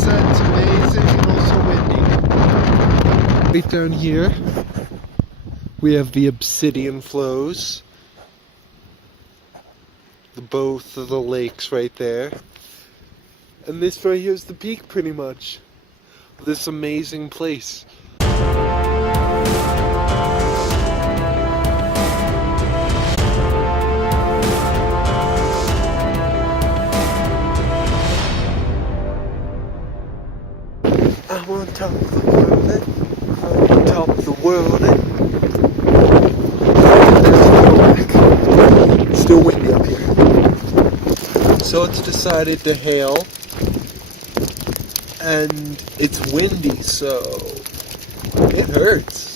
sunset's amazing and also windy. Right down here, we have the obsidian flows. Both of the lakes right there. And this right here is the peak pretty much. This amazing place. I'm on top of the world. I'm on top of the world. It's still windy up here. So it's decided to hail. And it's windy, so it hurts.